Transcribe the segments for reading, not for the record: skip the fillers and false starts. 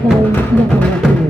partai yang mewakili.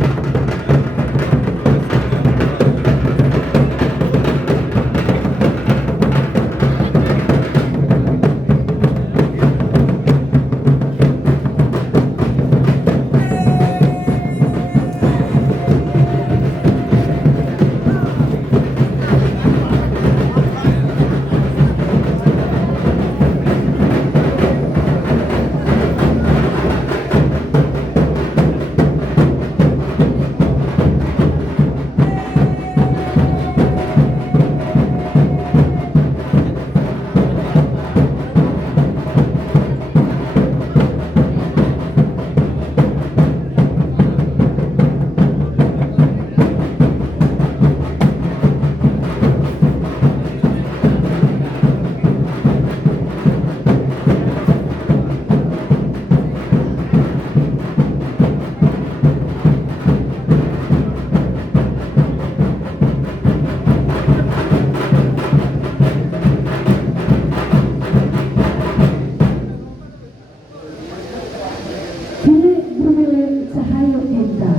Kini bermilik Cahayu Hendra.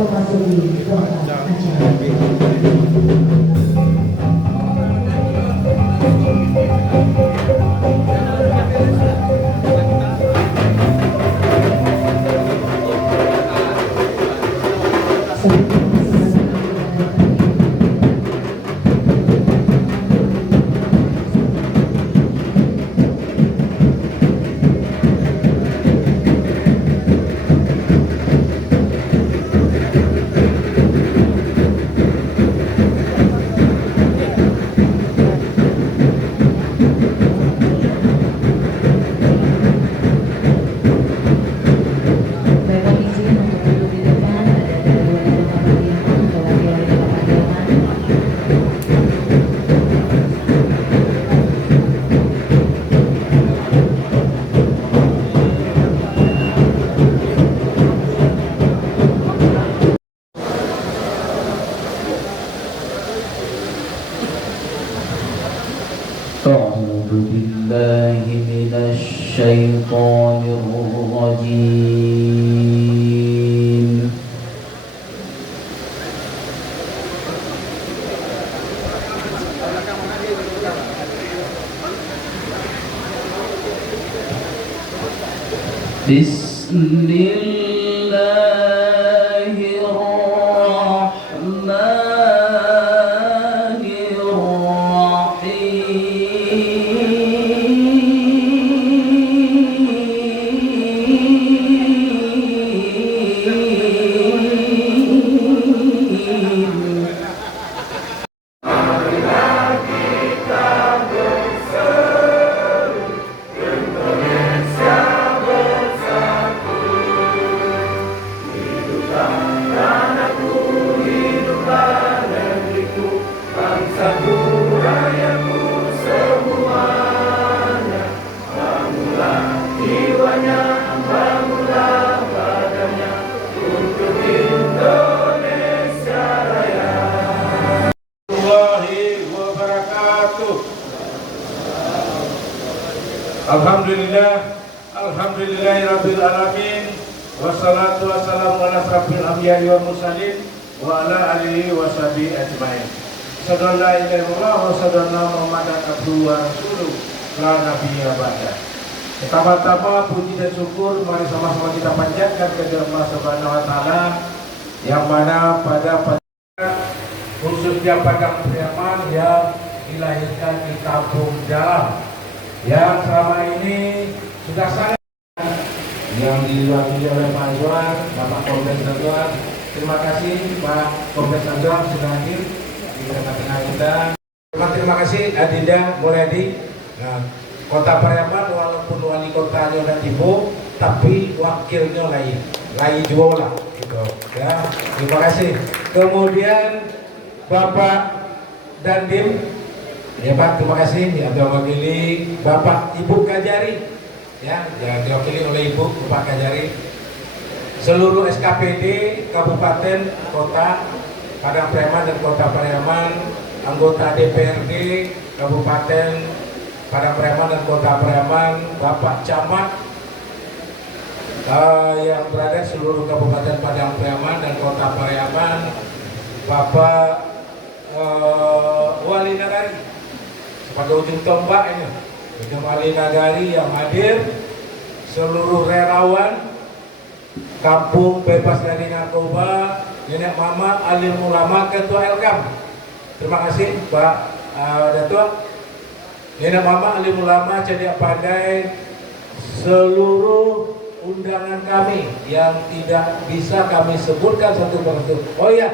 Memasuki doa acara. أعوذ بالله من الشيطان الرجيم. بسم الله الرحمن Alhamdulillah, alhamdulillahirabbil alamin. Wassalatu wassalamu ala asrofil anbiya'i wal mursalin wa ala alihi wa sahbihi ajmain. Asyhadu an la ilaha illallah wa asyhadu anna Muhammadan abduhu wa rasuluh la nabiyya ba'da. Pertama-tama puji dan syukur mari sama-sama kita panjatkan kepada Allah Subhanahu wa taala yang mana pada khususnya Padang Priaman yang dilahirkan di Kampung Dalam yang selama ini sudah sangat yang diwakili oleh Pak Azwar, Bapak Kombes Azwar. Terima kasih Pak Kombes Azwar sudah hadir di tengah-tengah kita. Terima kasih Adinda Mulyadi. Nah, Kota Pariaman walaupun wali kotanya udah Tibo, tapi wakilnya lain juga lah, gitu. Ya, terima kasih. Kemudian Bapak Dandim, ya Pak, terima kasih yang diwakili Bapak Ibu Kajari. Ya, yang diwakili oleh Ibu Bapak Kajari, seluruh SKPD Kabupaten, Kota Padang Priaman dan Kota Pariaman, anggota DPRD Kabupaten Padang Priaman dan Kota Pariaman, Bapak Camat yang berada seluruh Kabupaten Padang Priaman dan Kota Pariaman, Bapak Wali Nagari sebagai ujung tombak ini. Wali Nagari yang hadir, seluruh relawan Kampung Bebas dari Narkoba, Nenek Mama, Alim Ulama, Ketua Elkam. Terima kasih Pak Datua, Nenek Mama, Alim Ulama, Cedia Pandai, seluruh undangan kami yang tidak bisa kami sebutkan satu persatu. Oh ya,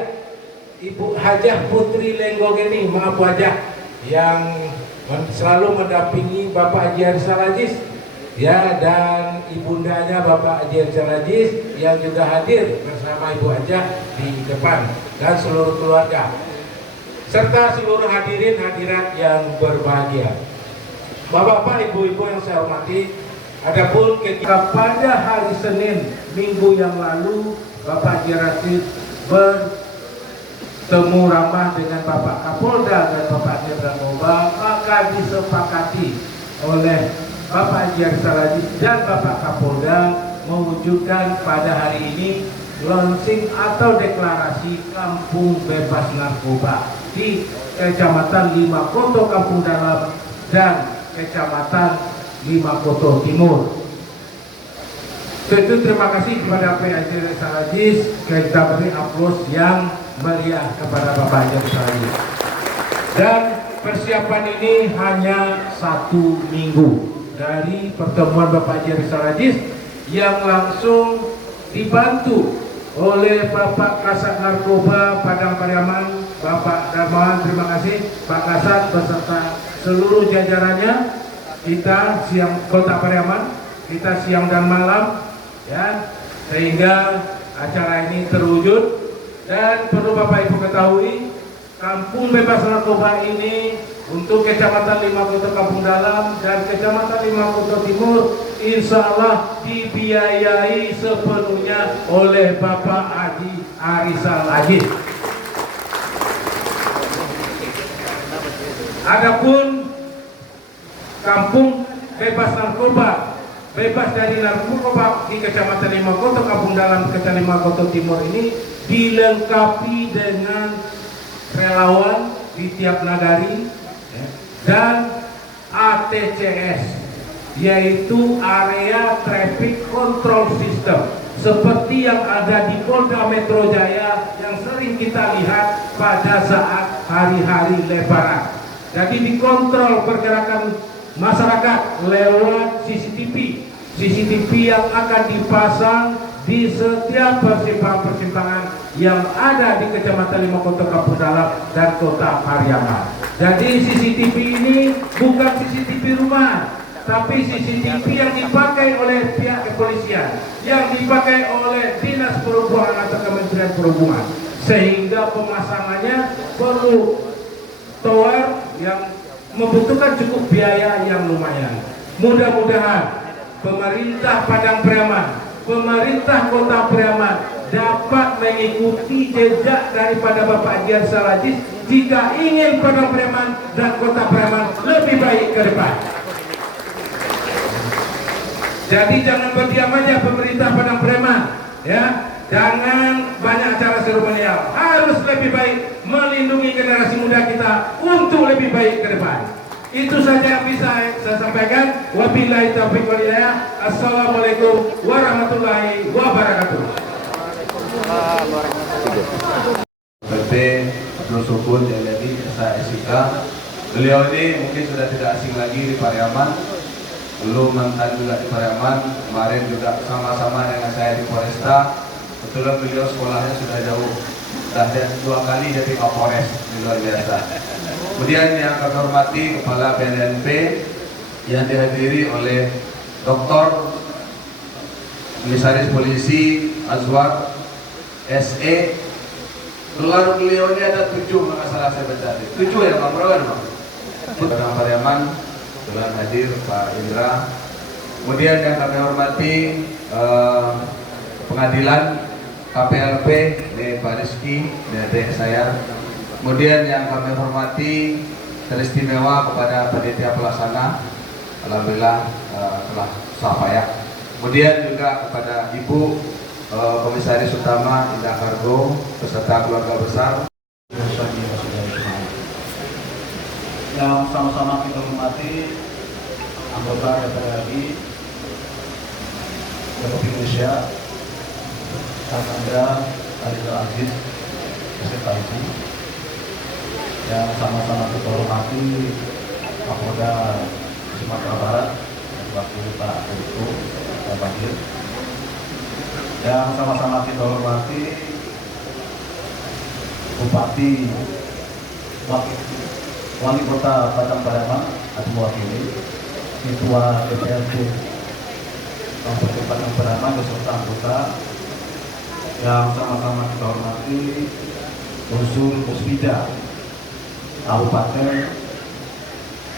Ibu Hajah Putri Lenggogeni, maaf Hajah, yang selalu mendampingi Bapak Haji Arisal Aziz, ya, dan ibundanya Bapak Haji Arisal Aziz yang juga hadir bersama Ibu Hajah di depan, dan seluruh keluarga serta seluruh hadirin hadirat yang berbahagia. Bapak-bapak, ibu-ibu yang saya hormati, adapun ketika pada hari Senin minggu yang lalu Bapak Haji Aziz temu ramah dengan Bapak Kapolda dan Bapak Jenderal Narkoba, maka disepakati oleh Bapak Haji Arisal Aziz dan Bapak Kapolda mewujudkan pada hari ini launching atau deklarasi Kampung Bebas Narkoba di Kecamatan Limakoto Kampung Dalam dan Kecamatan Limakoto Timur. Tentu terima kasih kepada Pak Haji Arisal Aziz, kita beri aplaus yang meriah kepada Bapak Haji Arisal Aziz. Dan persiapan ini hanya 1 minggu dari pertemuan Bapak Haji Arisal Aziz yang langsung dibantu oleh Bapak Kasat Narkoba Padang Pariaman, Bapak Darmawan, terima kasih Pak Kasat beserta seluruh jajarannya. Kita siang Kota Pariaman, kita siang dan malam, ya, sehingga acara ini terwujud. Dan perlu Bapak Ibu ketahui, Kampung Bebas Narkoba ini untuk Kecamatan Limakoto Kampung Dalam dan Kecamatan Limakoto Timur insya Allah dibiayai sepenuhnya oleh Bapak Haji Arisal Aziz. Adapun Kampung Bebas Narkoba, bebas dari narkoba di Kecamatan Limakoto Kampung Dalam, Kecamatan Limakoto Timur ini dilengkapi dengan relawan di tiap nagari, ya, dan ATCS, yaitu Area Traffic Control System, seperti yang ada di Polda Metro Jaya yang sering kita lihat pada saat hari-hari Lebaran. Jadi dikontrol pergerakan masyarakat lewat CCTV yang akan dipasang di setiap persimpangan-persimpangan yang ada di Kecamatan Limakoto Kampung Dalam dan Kota Pariaman. Jadi CCTV ini bukan CCTV rumah, tapi CCTV yang dipakai oleh pihak kepolisian, yang dipakai oleh Dinas Perhubungan atau Kementerian Perhubungan, sehingga pemasangannya perlu tower yang membutuhkan cukup biaya yang lumayan. Mudah-mudahan pemerintah Padang Priaman, pemerintah Kota Priaman dapat mengikuti jejak daripada Bapak Haji Arisal Aziz jika ingin Padang Priaman dan Kota Priaman lebih baik ke depan. Jadi jangan berdiam aja pemerintah Padang Preman, ya. Jangan banyak acara seremonial. Harus lebih baik melindungi generasi muda kita untuk lebih baik ke depan. Itu saja yang bisa saya sampaikan. Wabillahi taufiq wal hidayah. Assalamualaikum warahmatullahi wabarakatuh. PT Abdul Sukun Jalani SIK. Beliau ini mungkin sudah tidak asing lagi di Pariaman. Dulu mantan juga di Pariaman. Kemarin juga sama-sama dengan saya di Polresta. Kebetulan beliau sekolahnya sudah jauh. Sudah 2 kali jadi Kapolres, luar biasa. Kemudian yang kami hormati Kepala BNNP yang dihadiri oleh Dr. Komisaris Polisi Azwar SE. Keluar beliau ini ada 7, nggak salah saya baca. 7 ya Bang, berapa Bang? Padang Pariaman, telah hadir Pak Indra. Kemudian yang kami hormati pengadilan KPLP dari Pak Rizky dari saya. Kemudian yang kami hormati teristimewa kepada panitia pelaksana, alhamdulillah telah sah ya. Kemudian juga kepada Ibu Komisaris Utama Indah Kargo beserta keluarga besar. Yang sama-sama kita hormati anggota DPR RI Republik Indonesia, Kang Anda Abdul Aziz beserta Ibu. Yang sama-sama kita hormati Kapolda Sumatera Barat, waktu Pak Uto Pak Bagir. Yang sama-sama kita hormati Bupati Wali Kota Padang Pariaman atau mewakili Ketua DPRD Kabupaten Padang Pariaman beserta anggota. Yang sama-sama kita hormati unsur Puspida Kabupaten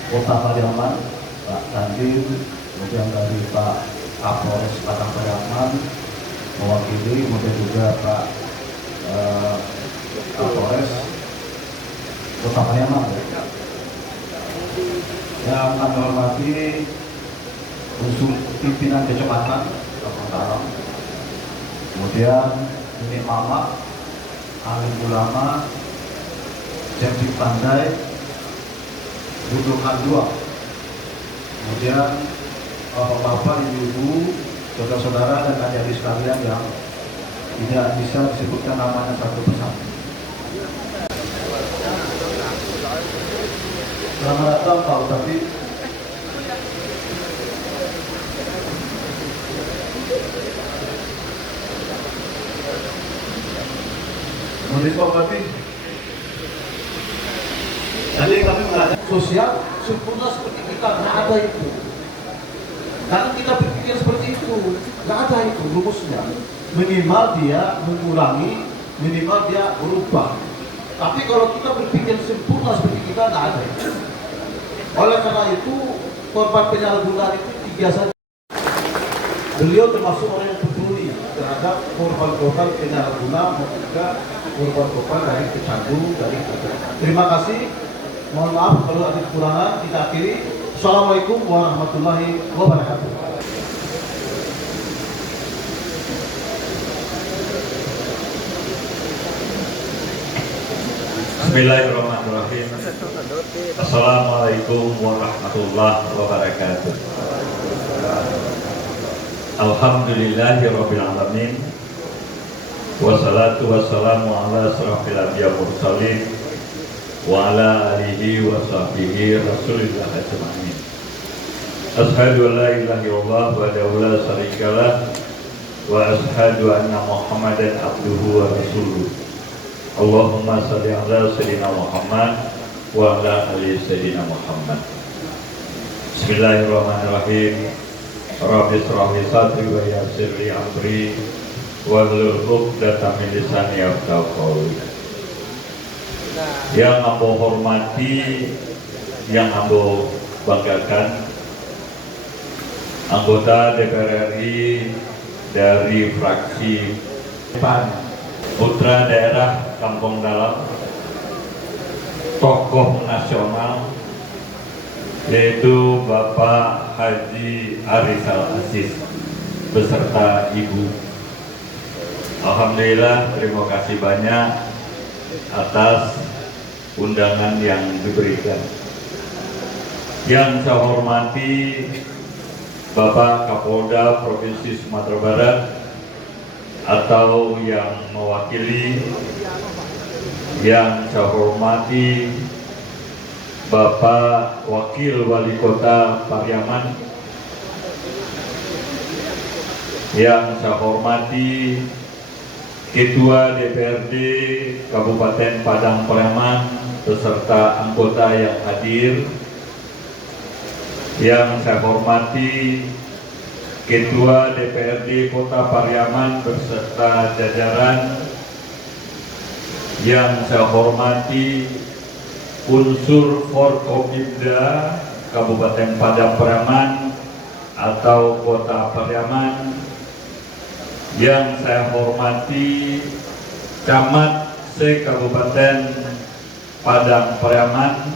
Kota Pariaman, Pak Dandim, kemudian dari Pak Kapolres Padang Pariaman mewakili, kemudian juga Pak Kapolres Kota Pariaman. Yang kami hormati unsur pimpinan kecamatan Kampung, kemudian ini Mama, alim ulama, cerdik pandai, Budok dua. Kemudian bapak-bapak, ibu-ibu, saudara-saudara dan adik-adik sekalian yang tidak bisa disebutkan namanya satu persatu. Selamat datang Pak Bupati. Menurut Pak Bupati, tadi kami mengatakan sosial sempurna seperti kita, nggak ada itu. Karena kita berpikir seperti itu, nggak ada itu rumusnya. Minimal dia mengurangi, minimal dia berubah. Tapi kalau kita berpikir sempurna seperti kita, nggak ada itu. Oleh karena itu, korban penyalahgunaan itu 3 saja. Beliau termasuk orang yang peduli terhadap korban-korban penyalahguna maupun juga korban-korban dari kecandu, dari terima kasih. Mohon maaf kalau ada kekurangan. Kita akhiri. Assalamualaikum warahmatullahi wabarakatuh. Bismillahirrahmanirrahim. Assalamualaikum warahmatullahi wabarakatuh. Alhamdulillahirabbil alamin. Wassalatu wassalamu ala asrofil anbiya mursalin wa ala alihi wa sahbihi rasulillah ajma'in. Ashhadu an la ilaha illallah wa la syarikalah wa ashhadu anna Muhammadan abduhu wa rasuluh. Allahumma salli ala sayyidina Muhammad wa ala ali sayyidina Muhammad. Bismillahirrahmanirrahim. Rabbi shrah li sadri wa yassir li amri wahlul 'uqdatam min lisani yafqahu qawli. Yang ambo hormati, yang ambo banggakan, anggota DPR RI dari fraksi PAN Putra Daerah Kampung Dalam, tokoh nasional yaitu Bapak Haji Arizal Aziz beserta Ibu. Alhamdulillah, terima kasih banyak atas undangan yang diberikan. Yang saya hormati Bapak Kapolda Provinsi Sumatera Barat atau yang mewakili, yang saya hormati Bapak Wakil Wali Kota Pariaman, yang saya hormati Ketua DPRD Kabupaten Padang Pariaman beserta anggota yang hadir, yang saya hormati Ketua DPRD Kota Pariaman beserta jajaran, yang saya hormati unsur Forkopimda Kabupaten Padang Pariaman atau Kota Pariaman, yang saya hormati Camat se-Kabupaten Padang Pariaman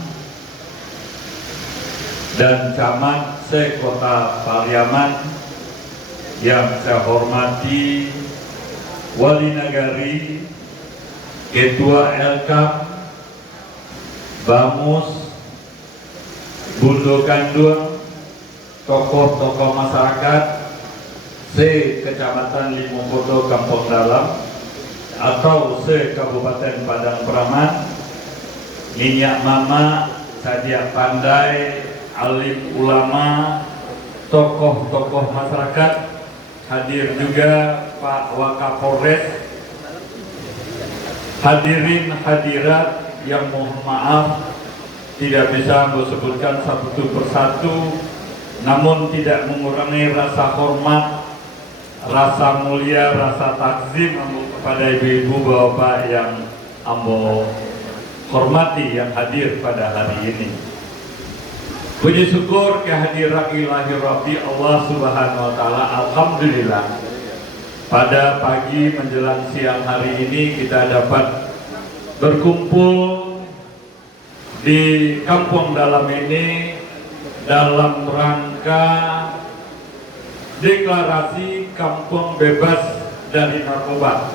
dan Camat se-Kota Pariaman, yang saya hormati Wali Nagari, Ketua LKAM, Bamus, Bundo Kandung, tokoh-tokoh masyarakat se-Kecamatan Limongkoto Kampung Dalam atau se-Kabupaten Padang Pariaman, Minyak Mama, Sadia Pandai, alim ulama, tokoh-tokoh masyarakat, hadir juga Pak Wakapolres, hadirin hadirat yang mohon maaf tidak bisa disebutkan satu persatu, namun tidak mengurangi rasa hormat, rasa mulia, rasa takzim kepada ibu-ibu bapak yang ambo hormati yang hadir pada hari ini. Puji syukur kehadiran ilahi Rabbi Allah Subhanahu wa Ta'ala. Alhamdulillah, pada pagi menjelang siang hari ini kita dapat berkumpul di Kampung Dalam ini dalam rangka deklarasi kampung bebas dari narkoba.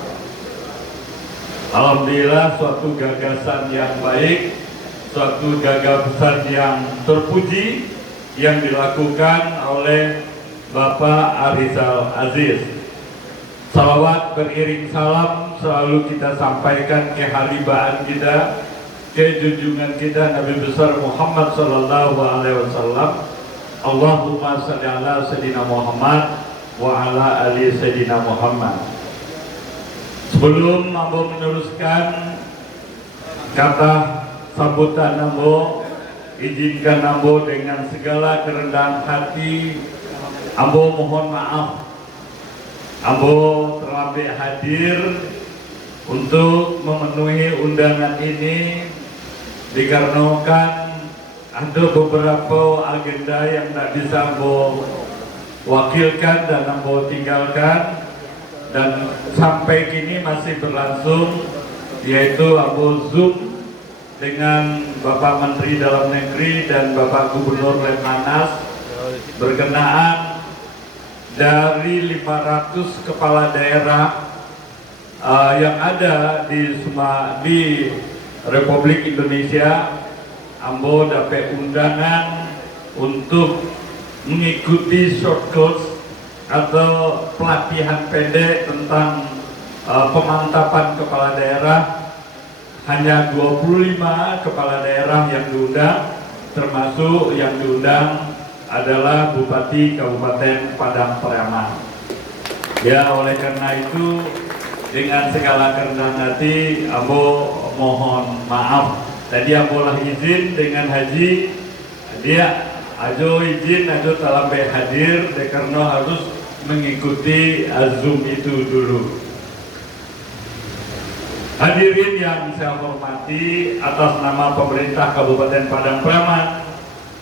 Alhamdulillah, suatu gagasan yang baik, suatu gagasan yang terpuji yang dilakukan oleh Bapak Arizal Aziz. Salawat beriring salam selalu kita sampaikan ke halibaan kita, ke junjungan kita Nabi besar Muhammad sallallahu alaihi wasallam. Allahumma shalli ala sayyidina Muhammad wa ala ali sayyidina Muhammad. Sebelum ambo meneruskan kata sambutan ambo, izinkan ambo dengan segala kerendahan hati ambo mohon maaf ambo terlambat hadir untuk memenuhi undangan ini dikarenakan ada beberapa agenda yang tak bisa ambo wakilkan dan ambo tinggalkan, dan sampai kini masih berlangsung, yaitu ambo Zoom dengan Bapak Menteri Dalam Negeri dan Bapak Gubernur Lemhanas berkenaan dari 500 kepala daerah yang ada di Republik Indonesia. Ambo dapat undangan untuk mengikuti short course atau pelatihan pendek tentang pemantapan kepala daerah. Hanya 25 kepala daerah yang diundang, termasuk yang diundang adalah Bupati Kabupaten Padang Pariaman. Ya, oleh karena itu dengan segala kerendahan hati ambo mohon maaf. Tadi ambo lah izin dengan Haji, dia ajo izin ajo terlambat hadir karena harus mengikuti Zoom itu dulu. Hadirin yang saya hormati, atas nama pemerintah Kabupaten Padang Pariaman,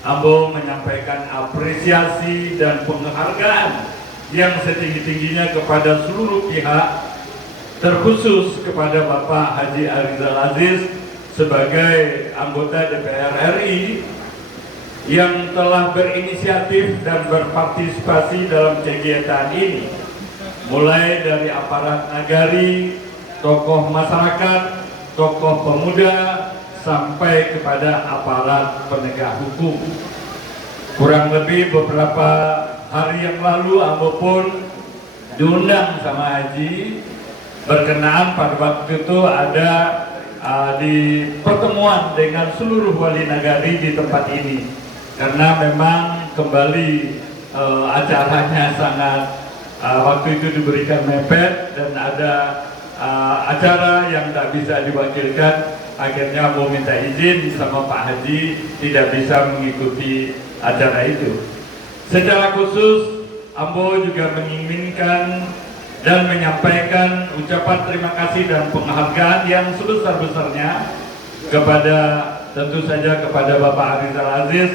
ambo menyampaikan apresiasi dan penghargaan yang setinggi-tingginya kepada seluruh pihak, terkhusus kepada Bapak Haji Arizal Aziz sebagai anggota DPR RI yang telah berinisiatif dan berpartisipasi dalam kegiatan ini, mulai dari aparat nagari, tokoh masyarakat, tokoh pemuda, sampai kepada aparat penegak hukum. Kurang lebih beberapa hari yang lalu Ambo pun diundang sama Haji, berkenaan pada waktu itu ada di pertemuan dengan seluruh wali nagari di tempat ini, karena memang kembali acaranya sangat waktu itu diberikan mepet dan ada acara yang tak bisa diwakilkan. Akhirnya mau minta izin sama Pak Haji tidak bisa mengikuti acara itu. Secara khusus Ambo juga menginginkan dan menyampaikan ucapan terima kasih dan penghargaan yang sebesar-besarnya kepada, tentu saja kepada Bapak Arizal Aziz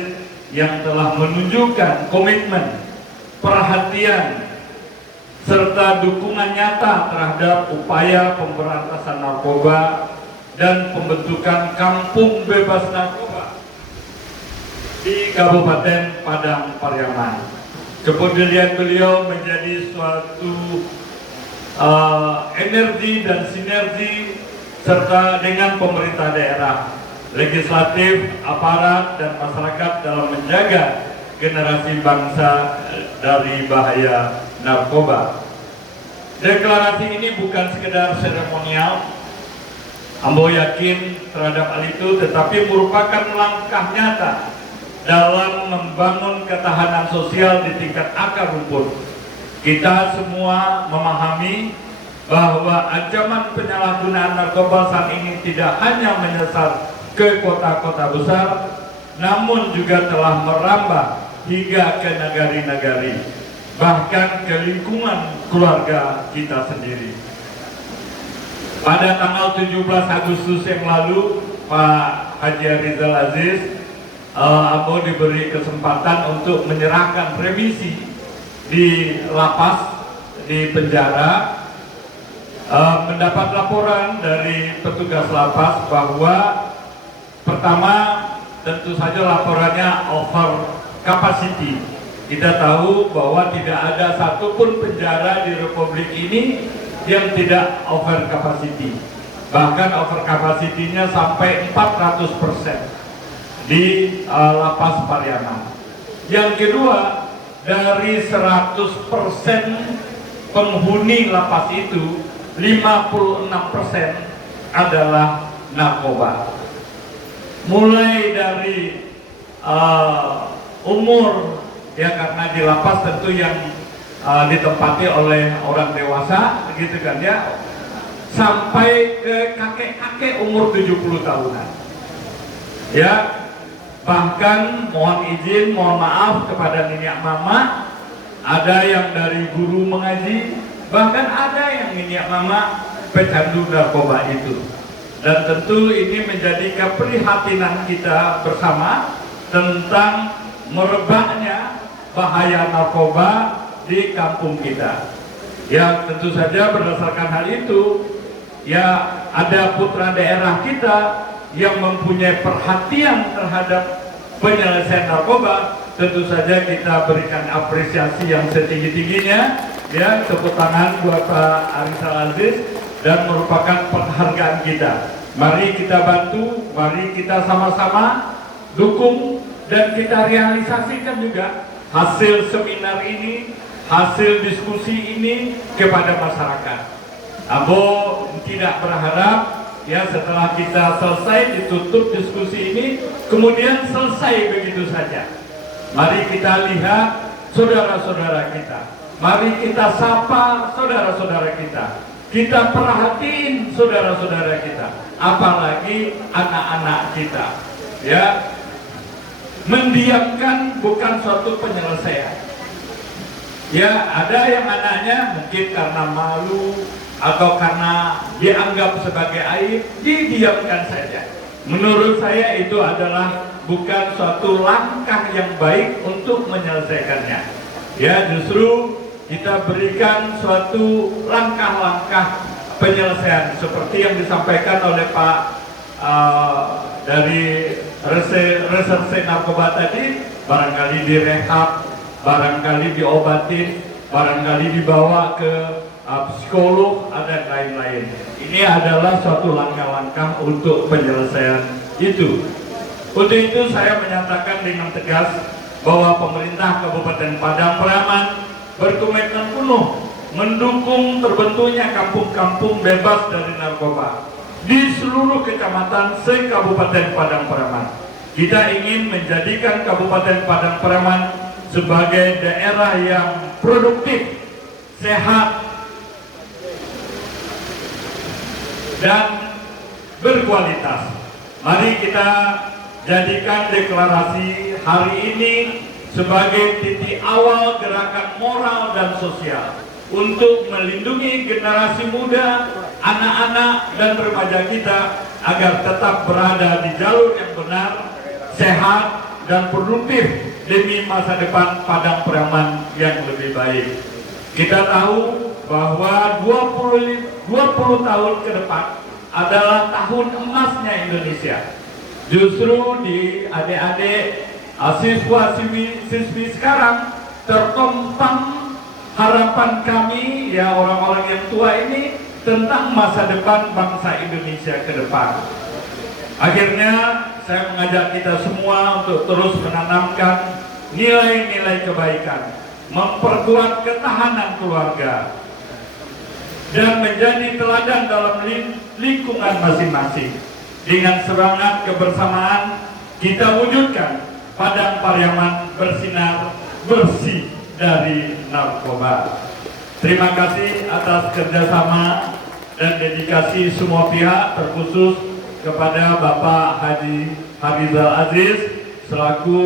yang telah menunjukkan komitmen, perhatian, serta dukungan nyata terhadap upaya pemberantasan narkoba dan pembentukan kampung bebas narkoba di Kabupaten Padang Pariaman. Kepedulian beliau menjadi suatu energi dan sinergi serta dengan pemerintah daerah, legislatif, aparat, dan masyarakat dalam menjaga generasi bangsa dari bahaya narkoba. Deklarasi ini bukan sekedar seremonial, Ambo yakin terhadap hal itu, tetapi merupakan langkah nyata dalam membangun ketahanan sosial di tingkat akar rumput. Kita semua memahami bahwa ancaman penyalahgunaan narkoba saat ini tidak hanya menyasar ke kota-kota besar, namun juga telah merambah hingga ke nagari-nagari, bahkan ke lingkungan keluarga kita sendiri. Pada tanggal 17 Agustus yang lalu, Pak Haji Arizal Aziz, Ambo diberi kesempatan untuk menyerahkan remisi di lapas, di penjara. Mendapat laporan dari petugas lapas bahwa pertama, tentu saja laporannya over capacity. Kita tahu bahwa tidak ada satupun penjara di Republik ini yang tidak over capacity. Bahkan over capacity-nya sampai 400% di lapas Pariaman. Yang kedua, dari 100% penghuni lapas itu, 56% adalah narkoba. Mulai dari umur, ya karena di lapas tentu yang ditempati oleh orang dewasa, gitu kan ya, sampai ke kakek-kakek umur 70 tahunan. Ya, bahkan mohon izin, mohon maaf kepada nenek mama, ada yang dari guru mengaji, bahkan ada yang nenek mama pecandu narkoba itu. Dan tentu ini menjadi keprihatinan kita bersama tentang merebaknya bahaya narkoba di kampung kita. Ya tentu saja berdasarkan hal itu, ya ada putra daerah kita yang mempunyai perhatian terhadap penyelesaian narkoba, tentu saja kita berikan apresiasi yang setinggi-tingginya. Ya, tepuk tangan buat Pak Arizal Aziz dan merupakan penghargaan kita. Mari kita bantu, mari kita sama-sama dukung dan kita realisasikan juga hasil seminar ini, hasil diskusi ini kepada masyarakat. Ambo tidak berharap ya setelah kita selesai ditutup diskusi ini kemudian selesai begitu saja. Mari kita lihat saudara-saudara kita, mari kita sapa saudara-saudara kita, kita perhatiin saudara-saudara kita, apalagi anak-anak kita. Ya, mendiamkan bukan suatu penyelesaian. Ya, ada yang anaknya mungkin karena malu atau karena dianggap sebagai aib, didiamkan saja. Menurut saya itu adalah bukan suatu langkah yang baik untuk menyelesaikannya. Ya, justru kita berikan suatu langkah-langkah penyelesaian seperti yang disampaikan oleh Pak dari reserse narkoba tadi barangkali direhab, barangkali diobatin, barangkali dibawa ke psikolog, dan lain-lain. Ini adalah suatu langkah-langkah untuk penyelesaian itu. Untuk itu saya menyatakan dengan tegas bahwa pemerintah Kabupaten Padang Pariaman berkomitmen penuh mendukung terbentuknya kampung-kampung bebas dari narkoba di seluruh kecamatan se-Kabupaten Padang Pariaman. Kita ingin menjadikan Kabupaten Padang Pariaman sebagai daerah yang produktif, sehat, dan berkualitas. Mari kita jadikan deklarasi hari ini sebagai titik awal gerakan moral dan sosial untuk melindungi generasi muda, anak-anak dan remaja kita agar tetap berada di jalur yang benar, sehat dan produktif demi masa depan Padang Pariaman yang lebih baik. Kita tahu bahwa 20 tahun ke depan adalah tahun emasnya Indonesia. Justru di adik-adik siswa-siswi sekarang tertumpang harapan kami, ya orang-orang yang tua ini, tentang masa depan bangsa Indonesia ke depan. Akhirnya saya mengajak kita semua untuk terus menanamkan nilai-nilai kebaikan, memperkuat ketahanan keluarga, dan menjadi teladan dalam lingkungan masing-masing. Dengan semangat kebersamaan, kita wujudkan Padang Pariaman bersinar bersih dari narkoba. Terima kasih atas kerjasama dan dedikasi semua pihak, terkhusus kepada Bapak Haji Hafizal Aziz selaku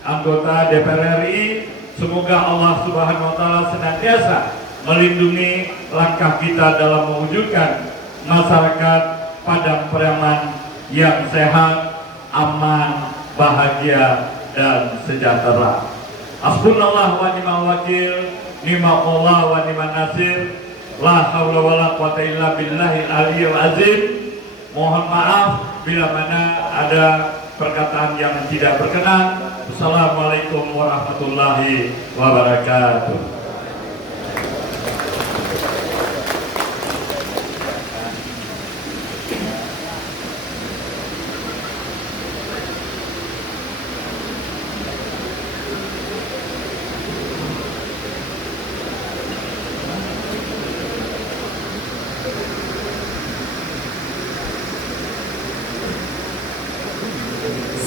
anggota DPR RI. Semoga Allah Subhanahu wa Ta'ala senantiasa melindungi langkah kita dalam mewujudkan masyarakat Padang Pariaman yang sehat, aman, bahagia, dan sejahtera. Hasbunallah wa ni'mal wakil, ni'mallah wa ni'man nasir, la haula wa la quwata illa billahil aliyyil azim. Mohon maaf bila mana ada perkataan yang tidak berkenan. Assalamualaikum warahmatullahi wabarakatuh.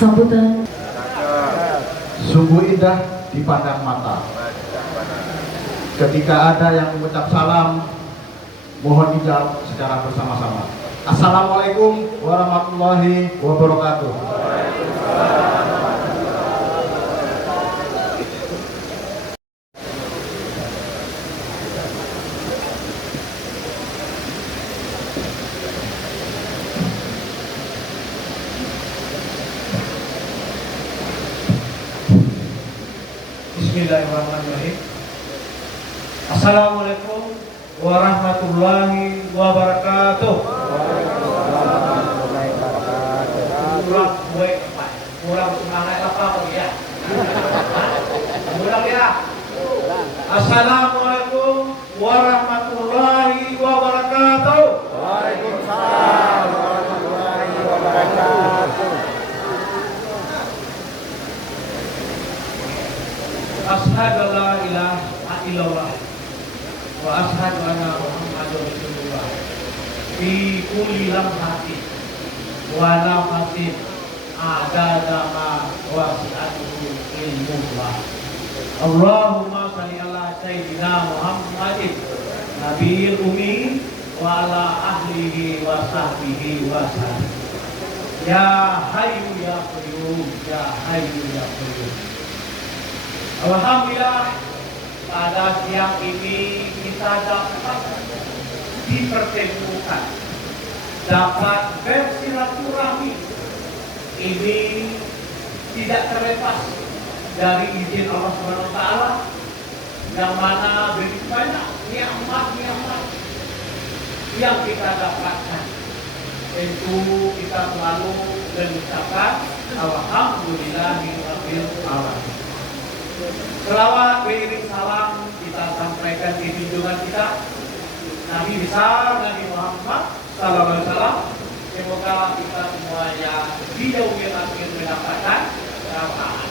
Sambutan Sungguh indah dipandang mata. Ketika ada yang mengucap salam, mohon dijawab secara bersama-sama. Assalamualaikum warahmatullahi wabarakatuh. Bismillahirrahmanirrahim. Assalamualaikum warahmatullahi wabarakatuh. Kurang semangat apa ya? Kurang ya. Assalamualaikum warahmatullahi wabarakatuh. Waalaikumsalam warahmatullahi wabarakatuh. Ashhadu an la ilaha illallah wa ashhadu anna Muhammadar Rasulullah fi kulli lamhatin wa nafasin adada ma wasi'atuhu ilmullah. Allahumma shalli ala sayyidina Muhammadin nabiyil ummi wa ala ahlihi wa sahbihi wa sallam. Ya hayyu ya qayyum, ya hayyu ya qayyum. Alhamdulillah, pada siang ini kita dapat dipertemukan, dapat bersilaturahmi. Ini tidak terlepas dari izin Allah Subhanahu wa Ta'ala, yang mana begitu banyak nikmat-nikmat yang kita dapatkan. Tentu kita selalu mengucapkan Alhamdulillahirabbil alamin. Selawat beriring salam kita sampaikan di junjungan kita Nabi besar Nabi Muhammad sallallahu alaihi wasallam. Semoga kita semuanya di yaumil akhir mendapatkan syafaat.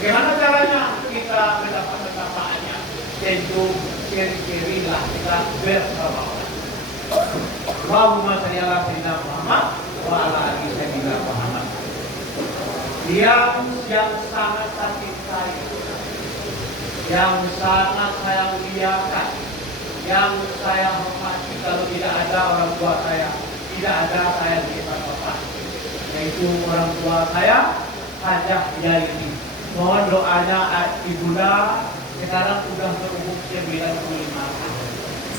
Bagaimana caranya kita mendapatkan syafaatnya? Tentu ciri-cirilah kita bersalawat. Allahumma shalli ala sayyidina Muhammad wa ala ali sayyidina Muhammad. Yang sangat sakit saya, yang sangat saya muliakan, yang saya hormati kalau tidak ada orang tua saya, tidak ada saya di tempat, yaitu orang tua saya, Hajah Yaini. Mohon doanya ibunda sekarang sudah berumur 95 tahun.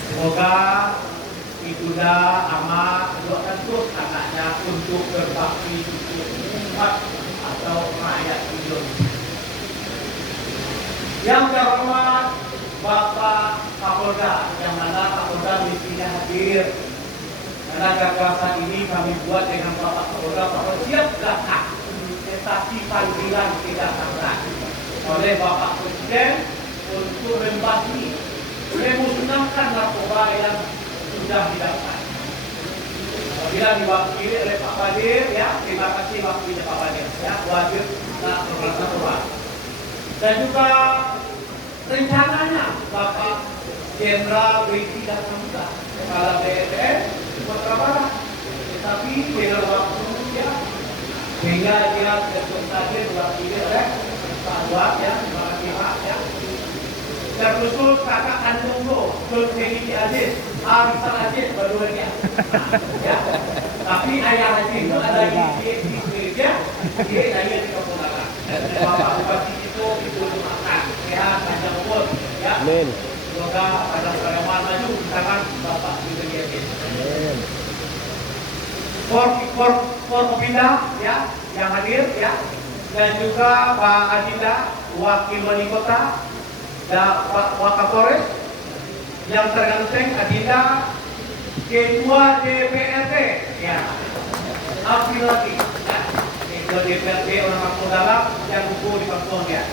Semoga ibunda amat doakan terus anaknya untuk berbakti untuk umat atau rakyat Indonesia. Yang terhormat Bapak Kapolda, yang mana Kapolda mestinya hadir. Karena gagasan ini kami buat dengan Bapak Kapolda bahwa siap datang, tetapi panggilan tidak datang oleh Bapak Presiden untuk membagi, memusnahkan narkoba yang sudah didapat. Apabila diwakili oleh Pak Badir, ya terima kasih wakilnya Pak Badir, ya wajib narkoba. Dan juga rencananya Bapak Jenderal Wiki datang juga Kepala BNN Sumatera Barat, tetapi dengan waktu ya sehingga dia besok saja diwakili oleh Pak Wak, ya terima kasih Pak, ya. Terkhusus kakak kandungku Dr. Hedi Aziz, Arisal Aziz berdua dia. Ya. Tapi ayah Aziz itu ada di gereja, dia lahir di Kampung Dalam. Bapak Bupati itu makan, sehat, panjang umur, ya. Amin. Semoga pada perayaan maju di tangan Bapak Gubernur Aziz. Amin. Forkopimda, ya, yang hadir, ya, dan juga Pak Adinda, Wakil Wali Kota, dan Pak Wakapolres yang terganteng Adinda, Ketua DPRD, ya, Afilati, ya, Ketua DPRD orang Kampung Dalam yang hukum di kampung dia,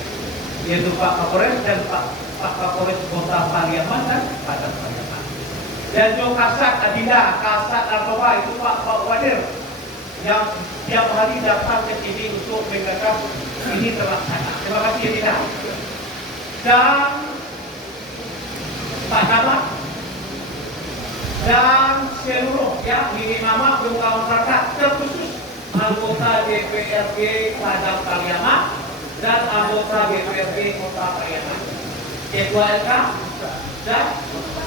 yaitu Pak Kapolres dan Pak Kapolres Kota Pariaman dan Padang Pariaman. Dan juga Kasat Adinda, Kasat Narkoba itu Pak Wadir yang tiap hari datang ke sini untuk mengatakan ini terlaksana. Terima kasih Adinda. Dan Pak Camat dan seluruh ya mama pemuka masyarakat terkhusus anggota DPRD Padang Pariaman dan anggota DPRD Kota Pariaman, Ketua LK dan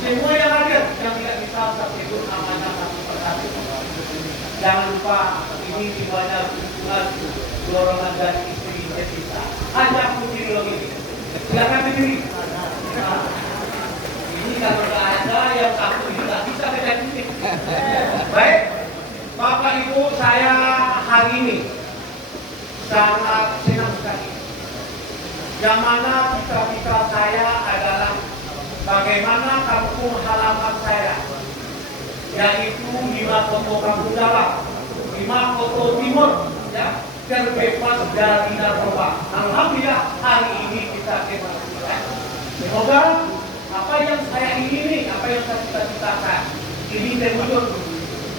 semua yang hadir yang tidak bisa saya sebut namanya satu persatu. Jangan lupa ini dimana dukungan dorongan dari istri kita. Ajak putri lagi. Silakan berdiri. Nah, ini kalau nggak ada yang satu ini nggak bisa beda titik. Baik, Bapak Ibu, saya hari ini sangat senang sekali. Yang mana cita-cita saya adalah bagaimana kampung halaman saya, yaitu di Makoto Kampung Dalam, di Makoto Timur, ya, terbebas dari narkoba. Alhamdulillah hari ini kita demonstrasikan. Semoga apa yang saya ingini, apa yang saya cita-citakan ini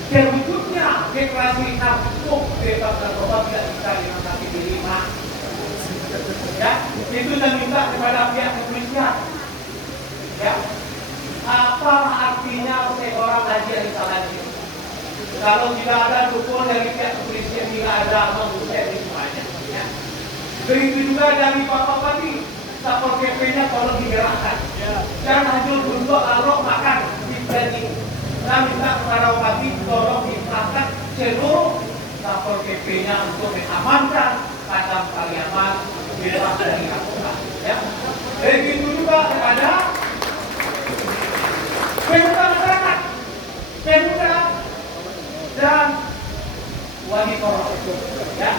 terwujudnya deklarasi kampung bebas narkoba tidak bisa dengan kaki diterima. Ya, itu saya minta kepada pihak kepolisian. Ya, apa artinya seorang haji yang disalahkan? Kalau tidak ada dukungan dari pihak kepolisian, tidak ada mengusir di semuanya. Ya. Begitu juga dari Bapak Bupati, Satpol PP-nya tolong digerakkan. Dan hancur untuk lalu makan di sini. Saya minta kepada Bupati tolong digerakkan seluruh Satpol PP-nya untuk mengamankan Padang Pariaman bebas dari narkoba. Ya. Begitu juga kepada pemuda masyarakat, pemuda dan wanita. Ya,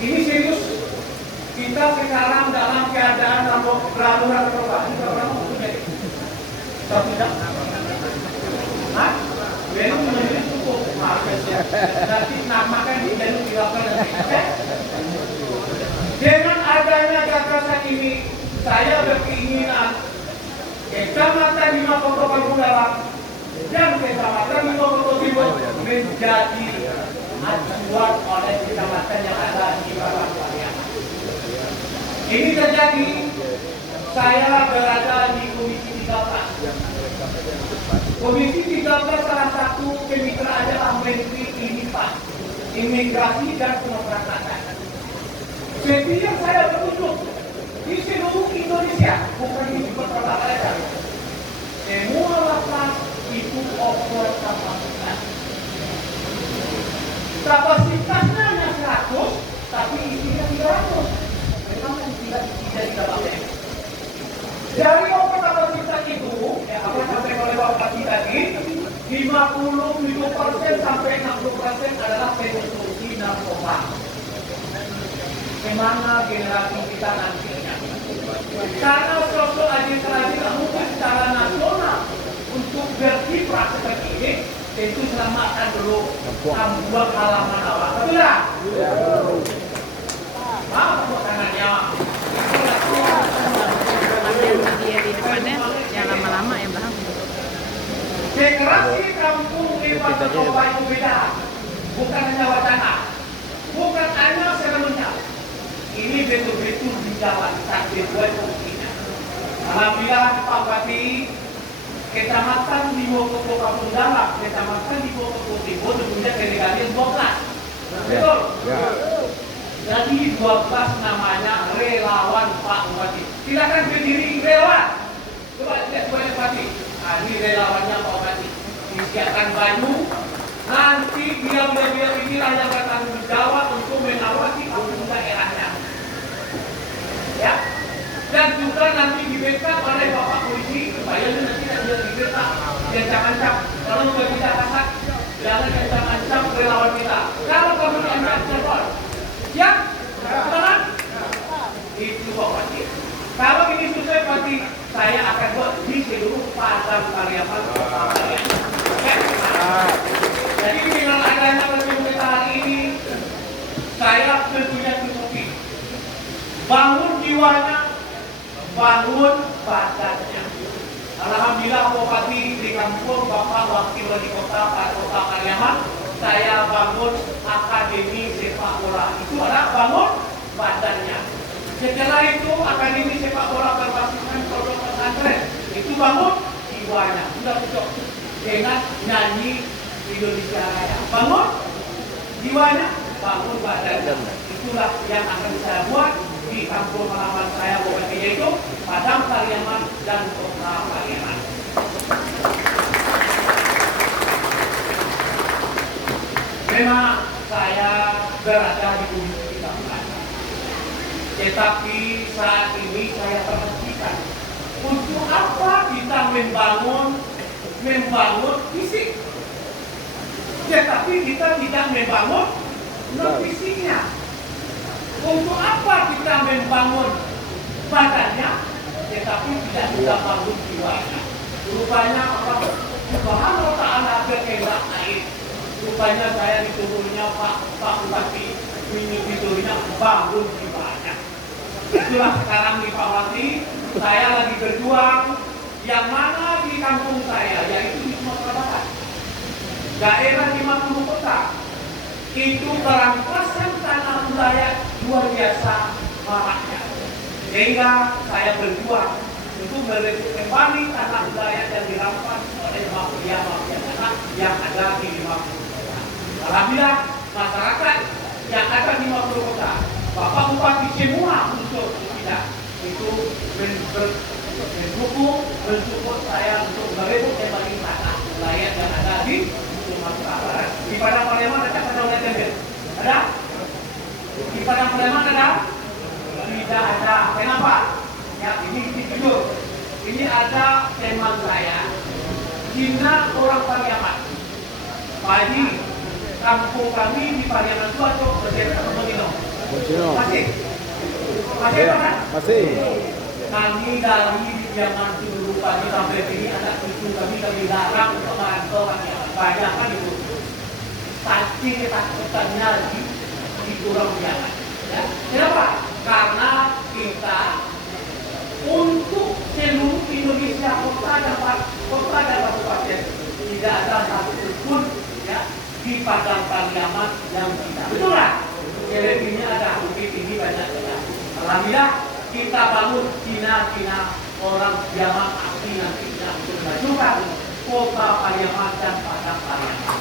ini serius. Kita sekarang dalam keadaan berlalu narkoba. Ini orang jadi. Tapi tidak. Hah? Belum menjadi cukup. Nanti namakan di jalur dilakukan nanti. Kecamatan Lima Koto Utara dan Kecamatan Lima Koto Timur menjadi acuan oleh kecamatan yang ada di bawah Pariaman. Ini terjadi saya berada di Komisi 13. Komisi 13 salah satu kemitra adalah Menteri Imigrasi dan Pemberangkatan. Setiap saya berkunjung di seluruh Indonesia, bukan di beberapa daerah, semua lapas itu over kapasitas. Kapasitasnya hanya 100, tapi isinya 300. Memang tidak dipakai. Dari over kapasitas itu, yang apa sampai oleh Bapak tadi, 57% sampai 60% adalah konsumsi narkoba. Kemana generasi kita nantinya? Karena sosok Haji Seraji mungkin secara nasional untuk berkiprah seperti ini, tentu selamatkan dulu kampung halaman awal. Betul tak? Maaf bukannya. Dia di depannya yang lama-lama ya bang. Deklarasi kampung Lima Koto itu beda, bukan hanya wacana, bukan hanya seremonial. Ini betul-betul dijalankan sesuai fungsinya. Alhamdulillah Pak Bupati, Kecamatan Lima Koto Kampung Dalam, Kecamatan Lima Koto Timur tentunya delegasi 12. Betul? Jadi 12 namanya relawan Pak Bupati. Silakan berdiri relawan. Coba lihat Pak Bupati. Ini relawannya Pak Bupati. Disiapkan baju. Nanti beliau-beliau inilah yang bertanggung jawab untuk mengawasi kampung daerahnya. Ya. Dan juga nanti di-backup oleh Bapak Polisi supaya nanti tidak di-backup dan jangan-ancam. Kalau sudah kita kasar, jangan ancam-ancam relawan kita. Kalau kamu diancam, ya, teman, itu Pak Bupati. Kalau ini susah Bupati, saya akan buat di seluruh Padang Pariaman. Jadi dengan adanya pemerintah hari ini, saya tentunya tutupi. Bangun jiwanya, bangun badannya. Alhamdulillah Bupati di kampung Bapak Wakil Wali Kota Pariaman, saya bangun akademi sepak bola. Itu adalah bangun badannya. Setelah itu akademi sepak bola berbasiskan produk pesantren. Itu bangun jiwanya. Sudah cocok dengan nyanyi Indonesia Raya. Bangun jiwanya, bangun badannya. Itulah yang akan saya buat di kampung halaman saya Bupati, yaitu Padang Pariaman dan Kota Pariaman. Memang saya berada di Komisi 13, tetapi saat ini saya perhatikan untuk apa kita membangun fisik, tetapi kita tidak membangun non-fisiknya. Untuk apa kita membangun badannya, tetapi tidak kita bangun jiwanya? Rupanya apa? Subhanallah Ta'ala berkehendak lain. Rupanya saya diturunya Pak Bupati, diturunya bangun jiwanya. Itulah sekarang di Pak Bupati, saya lagi berjuang. Yang mana di kampung saya, yaitu di Sumatera Barat, daerah 50 kota, itu perampasan tanah wilayah luar biasa maraknya. Sehingga saya berjuang untuk merebut kembali tanah wilayah yang dirampas oleh mafia-mafia tanah yang ada di 50 kota. Alhamdulillah masyarakat yang ada di 50 kota, Bapak Bupati semua unsur kita itu mendukung, mensupport saya untuk merebut kembali tanah wilayah yang ada di Sumatera Barat. Di Padang Pariaman ada wilayah Tembel? Ada? Di Padang Pariaman ada? Tidak ada. Kenapa? Ya ini jujur. Ini ada teman saya, Cina orang Pariaman. Pak Haji, kampung kami di Pariaman itu atau berjaya Mengino? Masih? Masih apa? Masih. Kami dari zaman dulu pagi sampai sini anak cucu kami larang untuk merantau Pariaman. Banyak kan itu. Pasti ketakutannya di kurang jangan. Ya. Kenapa? Karena kita untuk seluruh Indonesia kota dan padang Pariaman yang kita. Betul lah. Selebihnya ada bukit tinggi banyak kita. Alhamdulillah kita bangun Cina orang Yaman asli nanti yang memajukan kota Pariaman dan padang Pariaman.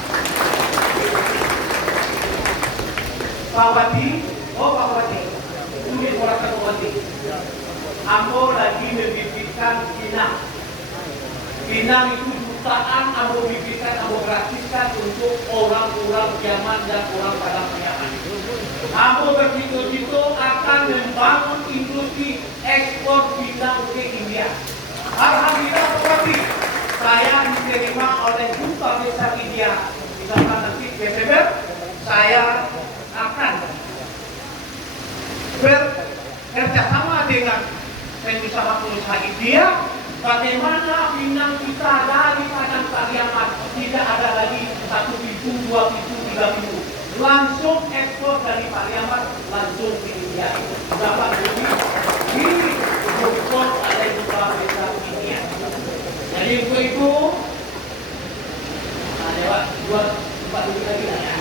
Pak Wati, Pak Wati, ini orang Pak Wati. Ambo lagi membibitkan pinang. Pinang itu jutaan Ambo bibitkan, Ambo gratiskan untuk orang-orang Yaman dan orang padang Pariaman. Ambo begitu-gitu akan membangun industri ekspor pinang ke India. Alhamdulillah Pak Wati, saya diterima oleh Duta Besar India. Misalkan nanti Desember, saya akan bekerjasama dengan pengusaha-pengusaha India. Bagaimana pinang kita dari padang Pariaman tidak ada lagi 1 pintu, 2 pintu, 3 pintu, langsung ekspor dari Pariaman langsung ke India. Dapat lebih diekspor oleh Duta Besar India. Jadi untuk itu lewat 2-4 minggu lagi lah ya.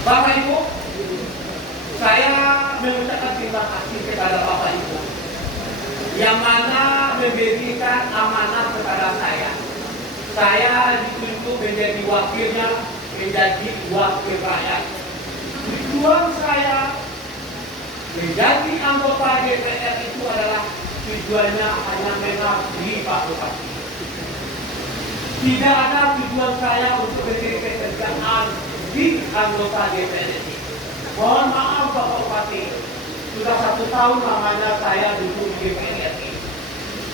Bapak Ibu, saya mengucapkan terima kasih kepada Bapak Ibu yang mana memberikan amanah kepada saya. Saya ditunjuk menjadi wakilnya, menjadi wakil rakyat. Tujuan saya menjadi anggota DPR itu adalah tujuannya hanya mengabdi Pak Bupati. Tidak ada tujuan saya untuk mencari pekerjaan di anggota DPR ini. Mohon maaf Bapak Bupati, sudah 1 tahun lamanya saya duduk di DPR ini.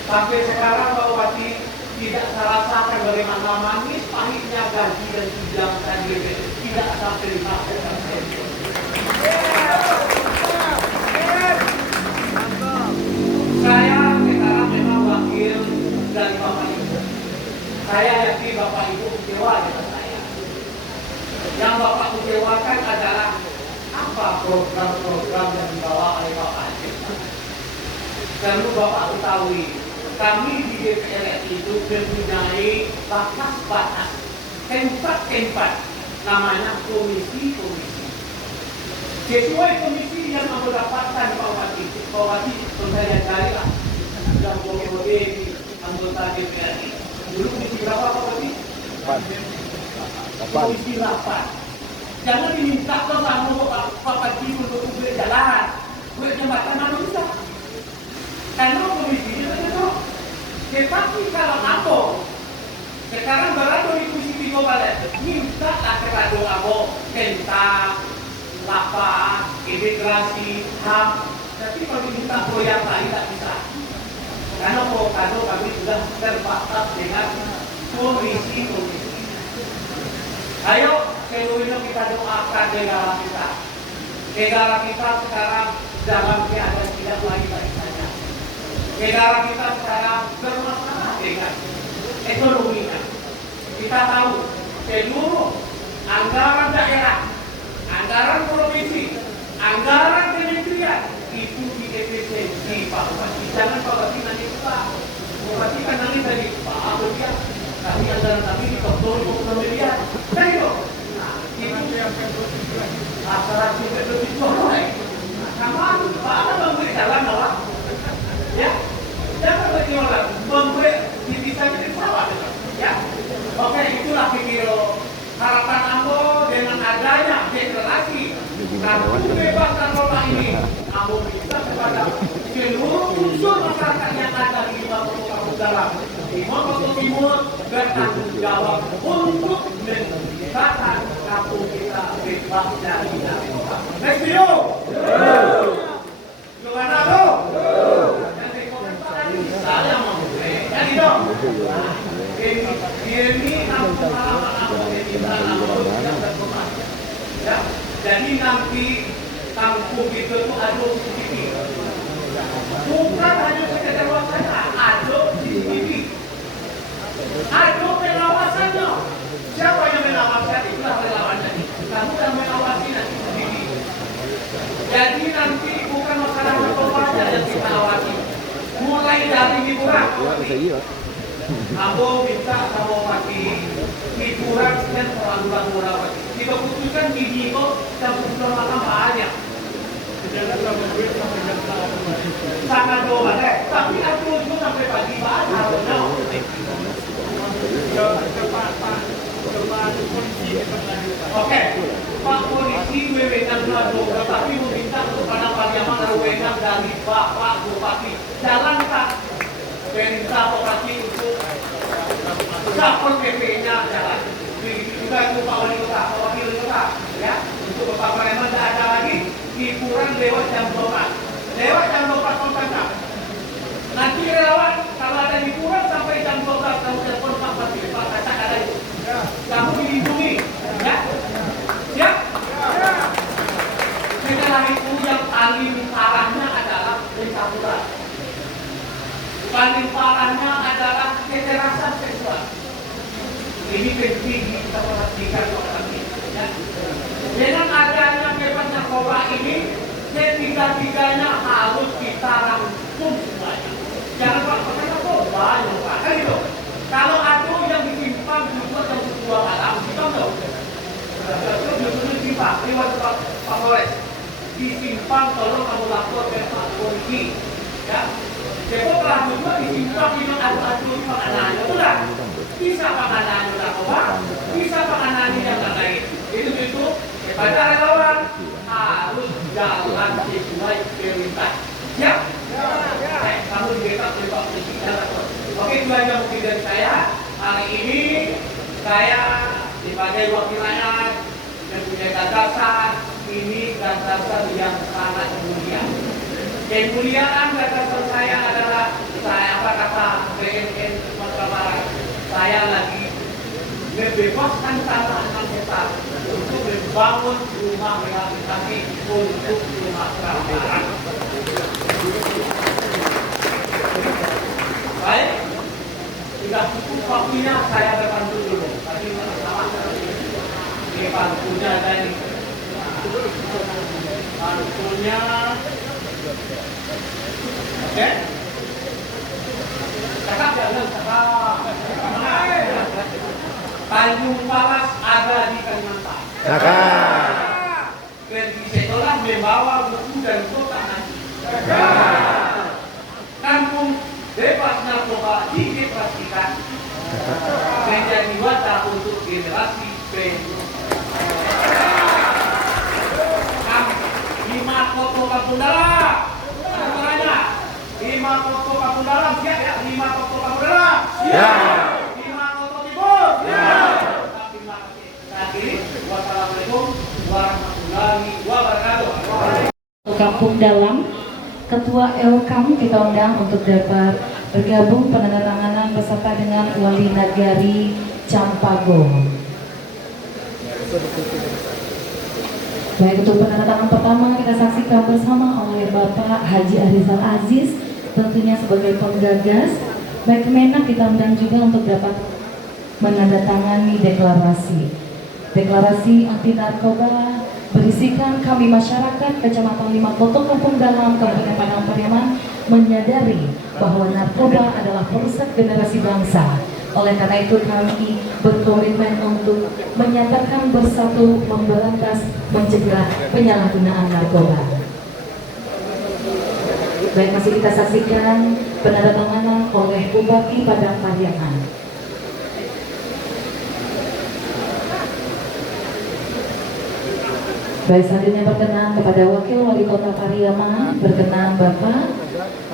Sampai sekarang Bapak Bupati tidak saya rasakan bagaimana manis pahitnya gaji dan tunjangan DPR tidak sampai 50%. Saya sekarang memang wakil dari Bapak Ibu. Saya yakin Bapak Ibu kecewa dengan saya. Yang Bapak kecewakan adalah apa program-program yang dibawa oleh Bapak Aceh. Perlu Bapak ketahui, kami di DPR itu mempunyai batas-batas, tempat-tempat, namanya komisi-komisi. Sesuai komisi yang aku dapatkan Pak Wati, Pak Wati saya cari lah dalam kode anggota DPR ini. Dulu komisi berapa Pak Wati? 8. Komisi 8. Jangan diminta ke kamu Pak Wati untuk buat jalan, buat jembatan mana bisa? Karena komisinya tidak. Tetapi kalau aku sekarang berada di komisi 3 balik, minta lah kepada aku tentang lapas, imigrasi, HAM. Tapi kalau diminta proyek lain tak bisa. Karena kalau kami sudah terbatas dengan komisi-komisi. Ayo seluruhnya kita doakan negara kita. Negara kita sekarang dalam keadaan tidak lagi baik saja. Negara kita sekarang bermasalah dengan ekonominya. Kita tahu seluruh anggaran daerah, anggaran provinsi, anggaran kementerian itu diefisiensi Pak Bupati. Jangan Pak Bupati nanti Pak Bupati kan nanti tadi Pak Abdul dia tapi anggaran kami dikotor 20 miliar. Ayo, itu masalah juga lebih boleh. Sama Pak ada memberi jalan bawah, ya. Jangan bagi orang memberi bisa jadi sawah, ya. Oke, itulah pikir harapan Ambo dengan adanya deklarasi kartu bebas narkoba ini, Ambo bisa kepada seluruh unsur masyarakat yang ada di 50 kampung dalam Timur Timur bertanggung jawab untuk meningkatkan kampung kita bebas dari narkoba. Next video. Gimana tuh? Nanti komentar saya mau jadi dong. Ini kampung halaman ya, jadi nanti kampung itu ada CCTV. Bukan hanya sekedar wacana, ada CCTV. Ada pengawasannya. Siapa yang mengawasi? Itulah relawannya. Kamu yang mengawasi nanti sendiri. Jadi nanti bukan masalah narkoba yang kita awasi. Mulai dari hiburan. Aku minta sama pati hiburan dan perlagu-lagu rawat. Kita putuskan gigi kok dan putuskan makan banyak. Sangat doa deh. Tapi aku itu sampai pagi banget. Oke, Pak Polisi wewenang doa, tapi meminta kepada Parlemen wewenang dari Bapak Bupati. Jalankan perintah Bupati untuk support PP-nya jalan. Begitu juga itu Pak Wali Kota, Pak Wakil Kota, ya. Untuk Bapak Parlemen tidak ada lagi hiburan lewat jam 12. Lewat jam 12 kontak. Nanti relawan kalau ada hiburan sampai jam 12 kamu telepon Pak Bupati, Pak Kacak ada itu. Kamu dilindungi, ya. Siap? Setelah itu yang paling parahnya adalah pencabulan. Paling parahnya adalah kekerasan seksual. Ini penting kita perhatikan orang ini. Ya. Dengan adanya bebas narkoba ini, ketiga-tiganya harus kita rangkum semuanya. Jangan pakai narkoba, kan itu. Kalau ada yang disimpan juga yang sebuah alam, kita tahu. Itu disimpan, lewat Pak Polres. Disimpan, tolong kamu lapor ke Pak Polisi. Ya. Setelah juga disimpan dengan adu-adu panganan, sudah bisa panganan narkoba, bisa panganan yang lain. Itu kepada relawan harus jalan sesuai perintah. Siap? Kamu dibebas oleh Pak Presiden. Oke, itu aja mungkin dari saya. Hari ini saya sebagai wakil rakyat yang punya gagasan, ini gagasan yang sangat mulia. Kemuliaan gagasan saya adalah saya apa kata BNN Sumatera Barat, saya lagi membebaskan tanah 6 hektar untuk membangun rumah rehabilitasi untuk Sumatera Barat. Baik, sudah cukup waktunya saya berbantu dulu. Tadi sama ini bantunya tadi, bantunya. Oke? Cakap jangan cakap. Tanjung Palas ada di Kalimantan. Cakap. Pergi sekolah membawa buku dan kota nanti. Kampung bebas narkoba dioperasikan menjadi wadah untuk generasi penerus. Lima Kota Kampung Dalam. Lima Kota Kampung Dalam siap ya? 5 Kota Kampung Dalam siap. 5 Kota Timur siap. Terima kasih. Wassalamualaikum warahmatullahi wabarakatuh. Kampung Dalam, Ketua Elkam kita undang untuk dapat bergabung penandatanganan beserta dengan Wali Nagari Campago. Baik, untuk penandatangan pertama kita saksikan bersama oleh Bapak Haji Arizal Aziz, tentunya sebagai penggagas. Baik, Kemenak kita undang juga untuk dapat menandatangani deklarasi anti narkoba berisikan kami masyarakat Kecamatan 5 Kota Kampung Dalam Kabupaten Padang Pariaman menyadari bahwa narkoba adalah perusak generasi bangsa. Oleh karena itu kami berkomitmen untuk menyatakan bersatu memberantas mencegah penyalahgunaan narkoba. Baik, masih kita saksikan penandatanganan oleh Bupati Padang Pariaman. Baik, selanjutnya berkenan kepada Wakil Wali Kota Pariaman, berkenan Bapak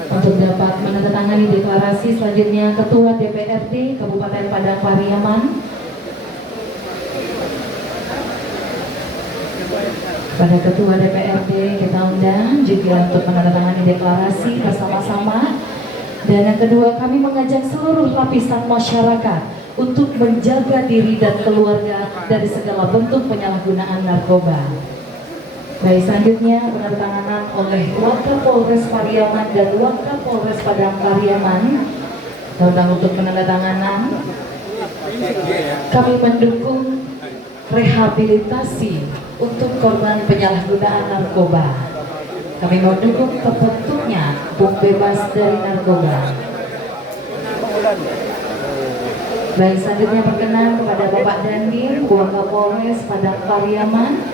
untuk dapat menandatangani deklarasi. Selanjutnya Ketua DPRD Kabupaten Padang Pariaman. Pada Ketua DPRD kita undang juga untuk menandatangani deklarasi bersama-sama. Dan yang kedua, kami mengajak seluruh lapisan masyarakat untuk menjaga diri dan keluarga dari segala bentuk penyalahgunaan narkoba. Baik, selanjutnya penandatanganan oleh Wakapolres Pariaman dan Wakapolres Padang Pariaman. Tentang untuk penandatanganan, kami mendukung rehabilitasi untuk korban penyalahgunaan narkoba. Kami mendukung terbentuknya bom bebas dari narkoba. Baik, selanjutnya berkenan kepada Bapak Dandim, Wakapolres Padang Pariaman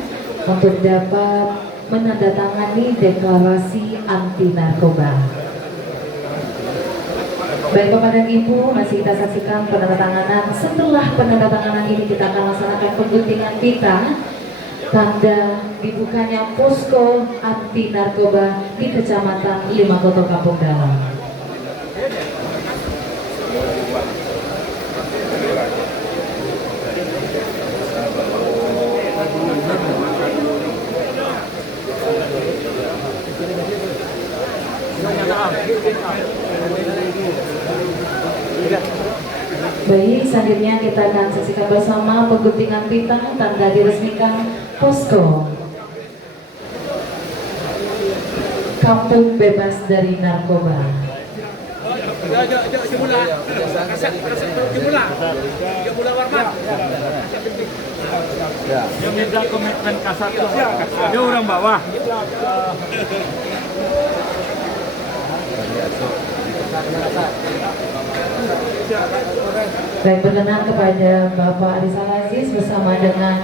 untuk dapat menandatangani deklarasi anti narkoba. Baik Bapak dan Ibu, masih kita saksikan penandatanganan. Setelah penandatanganan ini kita akan laksanakan pengguntingan pita tanda dibukanya posko anti narkoba di Kecamatan Limakoto Kampung Dalam. Baik, selanjutnya kita akan saksikan bersama pengguntingan pita tanda diresmikan posko Kampung Bebas dari Narkoba. Yang minta komitmen kasat tuh, dia orang bawah. Baik, berkenan kepada Bapak Rizal Aziz bersama dengan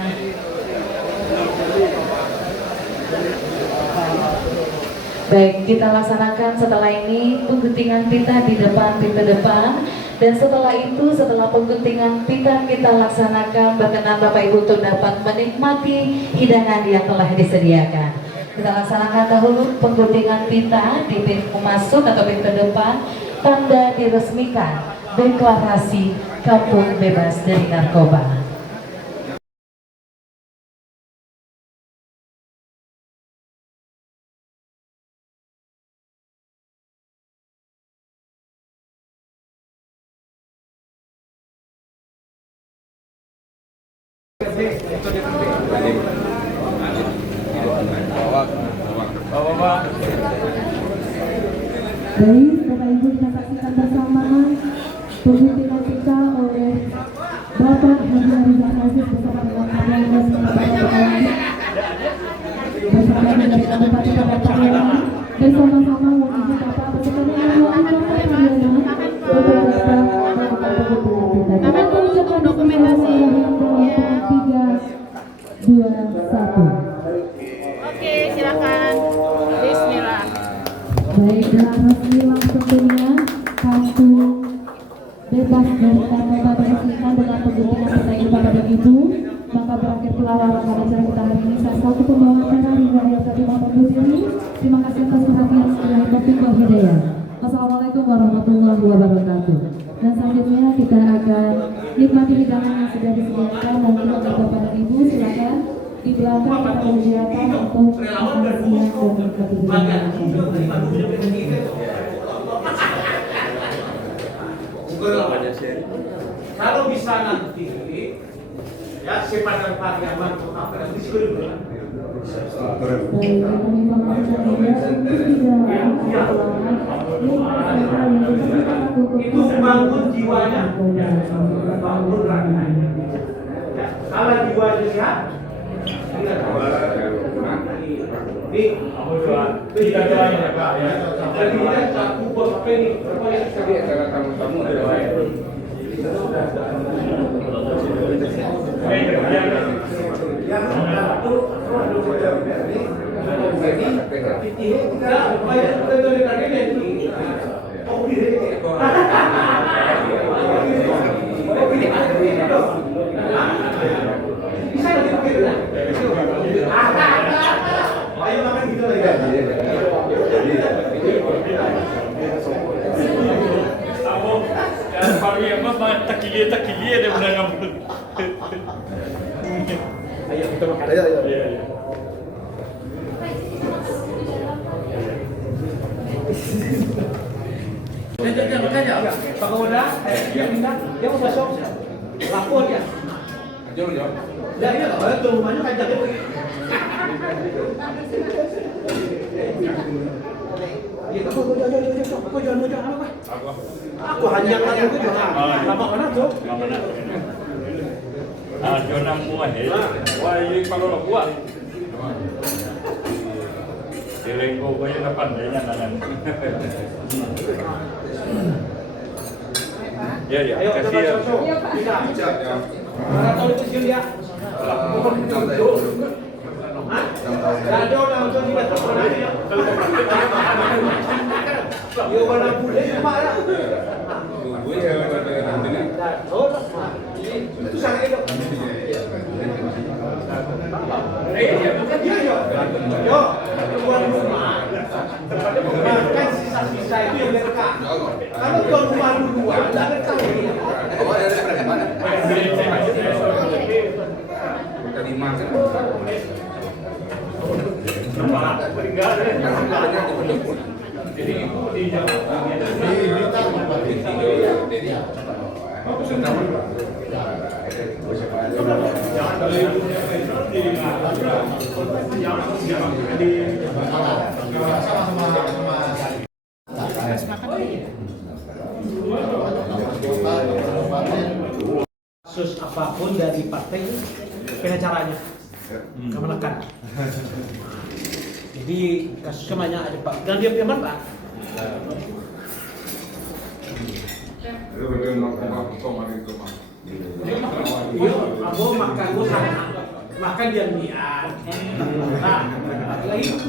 baik, kita laksanakan setelah ini pengguntingan pita di depan pintu depan, dan setelah itu setelah pengguntingan pita kita laksanakan berkenan Bapak Ibu untuk dapat menikmati hidangan yang telah disediakan. Kita laksanakan dahulu pengguntingan pita di pintu masuk atau pintu depan, tanda diresmikan deklarasi Kampung Bebas dari Narkoba. Baik, Bapak Ibu, kita saksikan bersama pengguntingan pita oleh Bapak Haji Rizal Aziz bersama dengan Kapolres Kabupaten bersama dengan Kabupaten Pariaman, bersama-sama menuju Bapak bersama dengan Kabupaten Pariaman untuk dapat melakukan pengguntingan pita. Kita menunjukkan dokumentasi 3, 2, 1. Oke, silakan. Bismillah. Baik, dengan resmi langsung tentunya Kampung Bebas dari Narkoba diresmikan dengan pengguntingan pita ini Bapak dan Ibu. Maka berakhir pula rangkaian acara kita hari ini. Saya selaku pembawa acara Ridwan Yasati Muhammad Husseini. Terima kasih atas perhatian sekian taufiq wal hidayah. Wassalamualaikum warahmatullahi wabarakatuh. Dan selanjutnya kita akan nikmati hidangan yang sudah disediakan dan untuk Bapak dan Ibu silakan di belakang kita menyediakan untuk makan siang dan menikmati hidangan. Kalau bisa nanti ya si Padang Pariaman Kota Padang di sini. Itu bangun jiwanya, bangun raganya. Ya, kalau jiwanya sehat, tidak doanya ya Pak ya. Jadi kita cakup buat apa ini? Berapa yang saya akan kamu ada baik. Yang satu ayo makan gitu lagi. Takilia dia benar ngambul. Ayo kita makan. Ayo. Jangan makanya Pak Kapolda, dia minta dia mau masuk lapor ya. Jauh. Ya iya kalau ada rumahnya kan jadi. Ya aku jangan apa? Aku hanya aku jangan. Lama mana tuh? Mana? Zona muah ya. Wah ini kalau buat. Direnggo banyak depan banyak nangan. Ya, ya. Ayo, Kasih ya. Tidak. Mana tahu itu sih dia? Hah? Dah ada orang macam ni dah tak pernah ya. Dia mana boleh cuma lah. Itu sangat elok. Yo, tuan rumah. Makan sisa-sisa itu yang dekat. Kalau tuan rumah duluan, tak ada tahu dia. Kasus apapun dari partai, kena caranya, kemenekan. Jadi kasusnya banyak ada Pak, dan dia punya mantan. Iya, aku makan gue sama, makan diam-diam. Nah, lagi itu.